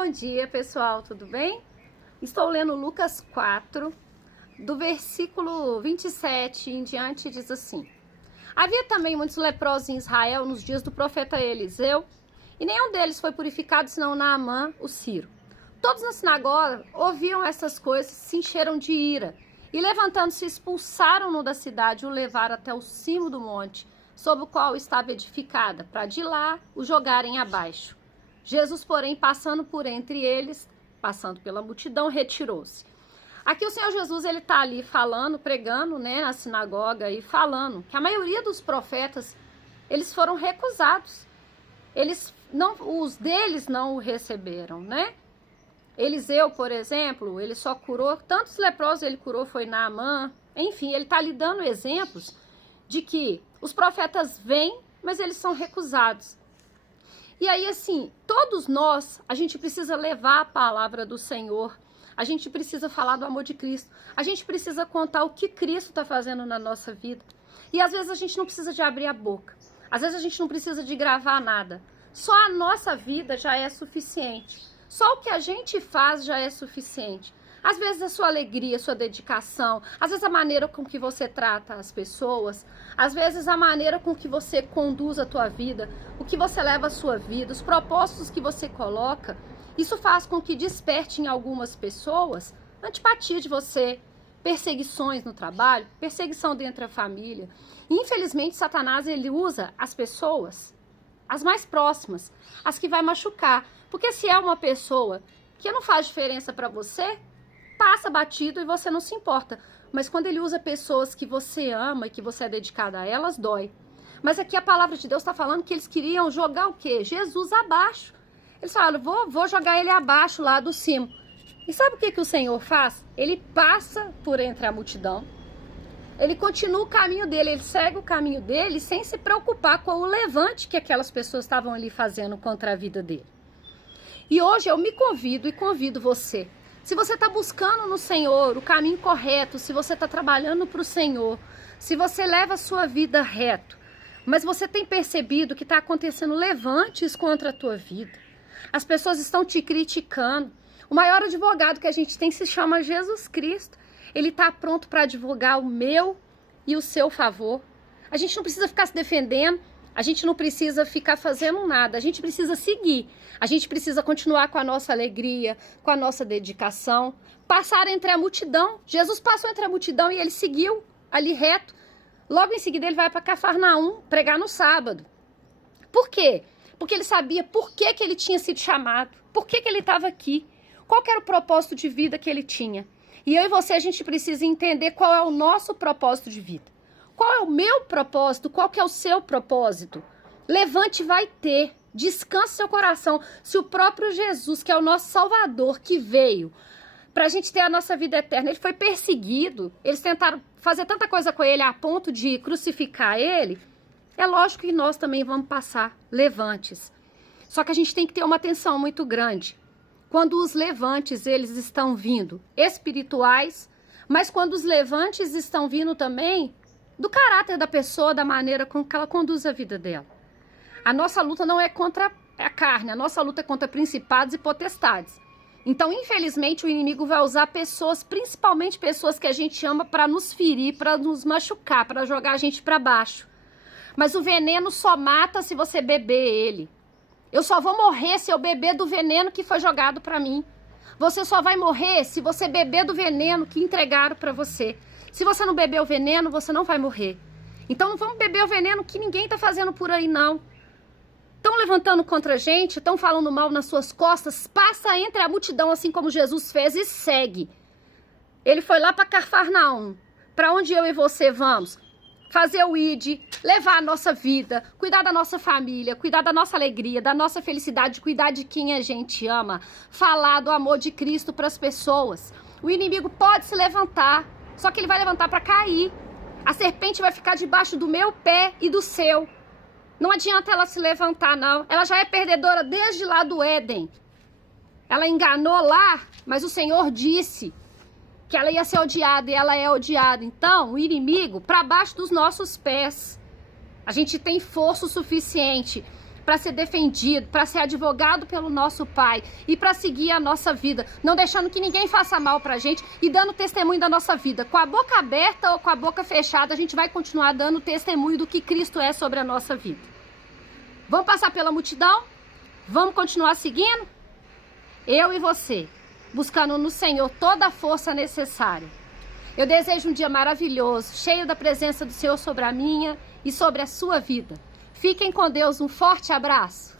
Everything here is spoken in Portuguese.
Bom dia, pessoal, tudo bem? Estou lendo Lucas 4, do versículo 27 em diante, diz assim: Havia também muitos leprosos em Israel nos dias do profeta Eliseu, e nenhum deles foi purificado senão Naamã, o Ciro. Todos na sinagoga ouviam essas coisas, se encheram de ira, e levantando-se expulsaram-no da cidade e o levaram até o cimo do monte, sob o qual estava edificada, para de lá o jogarem abaixo. Jesus, porém, passando por entre eles, passando pela multidão, retirou-se. Aqui o Senhor Jesus, ele está ali falando, pregando, né, na sinagoga e falando que a maioria dos profetas, eles foram recusados. Os deles não o receberam, né? Eliseu, por exemplo, ele só curou, tantos leprosos ele curou, foi Naamã. Enfim, ele está lhe dando exemplos de que os profetas vêm, mas eles são recusados. E aí, assim, todos nós, a gente precisa levar a palavra do Senhor, a gente precisa falar do amor de Cristo, a gente precisa contar o que Cristo está fazendo na nossa vida. E às vezes a gente não precisa de abrir a boca, às vezes a gente não precisa de gravar nada. Só a nossa vida já é suficiente, só o que a gente faz já é suficiente. Às vezes a sua alegria, a sua dedicação, às vezes a maneira com que você trata as pessoas, às vezes a maneira com que você conduz a tua vida, o que você leva a sua vida, os propósitos que você coloca, isso faz com que desperte em algumas pessoas antipatia de você, perseguições no trabalho, perseguição dentro da família. Infelizmente, Satanás, ele usa as pessoas, as mais próximas, as que vai machucar. Porque se é uma pessoa que não faz diferença para você, passa batido e você não se importa. Mas quando ele usa pessoas que você ama e que você é dedicada a elas, dói. Mas aqui a palavra de Deus está falando que eles queriam jogar o quê? Jesus abaixo. Eles falaram, vou jogar ele abaixo lá do cimo. E sabe o que o Senhor faz? Ele passa por entre a multidão. Ele continua o caminho dele, ele segue o caminho dele sem se preocupar com o levante que aquelas pessoas estavam ali fazendo contra a vida dele. E hoje eu me convido e convido você. Se você está buscando no Senhor o caminho correto, se você está trabalhando para o Senhor, se você leva a sua vida reto, mas você tem percebido que está acontecendo levantes contra a tua vida, as pessoas estão te criticando, o maior advogado que a gente tem se chama Jesus Cristo, ele está pronto para advogar o meu e o seu favor. A gente não precisa ficar se defendendo, a gente não precisa ficar fazendo nada, a gente precisa seguir. A gente precisa continuar com a nossa alegria, com a nossa dedicação, passar entre a multidão. Jesus passou entre a multidão e ele seguiu ali reto. Logo em seguida ele vai para Cafarnaum pregar no sábado. Por quê? Porque ele sabia por que ele tinha sido chamado, por que ele estava aqui, qual que era o propósito de vida que ele tinha. E eu e você, a gente precisa entender qual é o nosso propósito de vida. Qual é o meu propósito? Qual que é o seu propósito? Levante vai ter. Descanse seu coração. Se o próprio Jesus, que é o nosso Salvador, que veio para a gente ter a nossa vida eterna, ele foi perseguido, eles tentaram fazer tanta coisa com ele a ponto de crucificar ele, é lógico que nós também vamos passar levantes. Só que a gente tem que ter uma atenção muito grande. Quando os levantes, eles estão vindo espirituais, mas quando os levantes estão vindo também do caráter da pessoa, da maneira com que ela conduz a vida dela. A nossa luta não é contra a carne, a nossa luta é contra principados e potestades. Então, infelizmente, o inimigo vai usar pessoas, principalmente pessoas que a gente ama, para nos ferir, para nos machucar, para jogar a gente para baixo. Mas o veneno só mata se você beber ele. Eu só vou morrer se eu beber do veneno que foi jogado para mim. Você só vai morrer se você beber do veneno que entregaram para você. Se você não beber o veneno, você não vai morrer. Então não vamos beber o veneno que ninguém está fazendo por aí, não. Estão levantando contra a gente, estão falando mal nas suas costas, passa entre a multidão assim como Jesus fez e segue. Ele foi lá para Cafarnaum, para onde eu e você vamos. Fazer o ID, levar a nossa vida, cuidar da nossa família, cuidar da nossa alegria, da nossa felicidade, cuidar de quem a gente ama, falar do amor de Cristo para as pessoas. O inimigo pode se levantar, só que ele vai levantar para cair. A serpente vai ficar debaixo do meu pé e do seu. Não adianta ela se levantar, não. Ela já é perdedora desde lá do Éden. Ela enganou lá, mas o Senhor disse que ela ia ser odiada e ela é odiada. Então, o inimigo, para baixo dos nossos pés. A gente tem força o suficiente para ser defendido, para ser advogado pelo nosso Pai e para seguir a nossa vida, não deixando que ninguém faça mal pra gente e dando testemunho da nossa vida. Com a boca aberta ou com a boca fechada, a gente vai continuar dando testemunho do que Cristo é sobre a nossa vida. Vamos passar pela multidão? Vamos continuar seguindo? Eu e você, buscando no Senhor toda a força necessária. Eu desejo um dia maravilhoso, cheio da presença do Senhor sobre a minha e sobre a sua vida. Fiquem com Deus, um forte abraço.